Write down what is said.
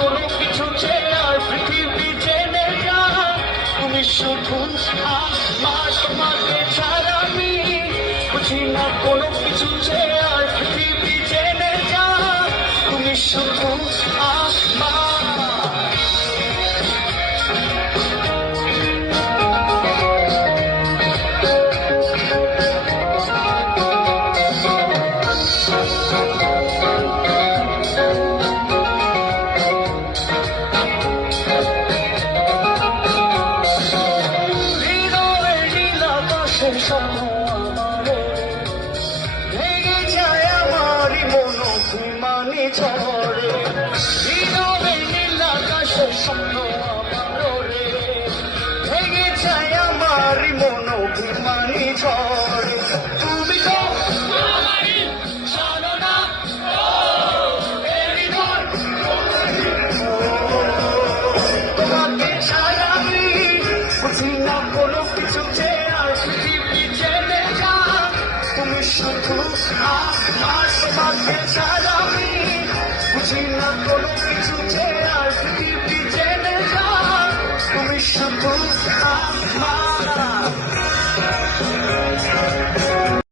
কোনো কিছু চেয়ে আর পৃথিবী জেনে যা তুমি শুধু আমার, তোমাকে ছাড়া আমি বুঝি না কোনো কিছু চেয়ে আর পৃথিবী জেনে যা তুমি শুধু আমার। স্বপ্ন আমারে ভেঙে যায় আমারই মন অভিমানী ঝড়ে, হৃদয়ে নীল আকাশের স্বপ্ন আমারে ভেঙে যায় আমারই মন অভিমানী ঝড়ে। তুমি তো জানো না তোমাকে ছাড়া আমি বুঝি না কোনো কিছু যে শুধু আমার, তোমাকে ছাড়া আমি বুঝি না কোনো কিছু যে আর পৃথিবী জেনে যা তুমি শুধু আমার।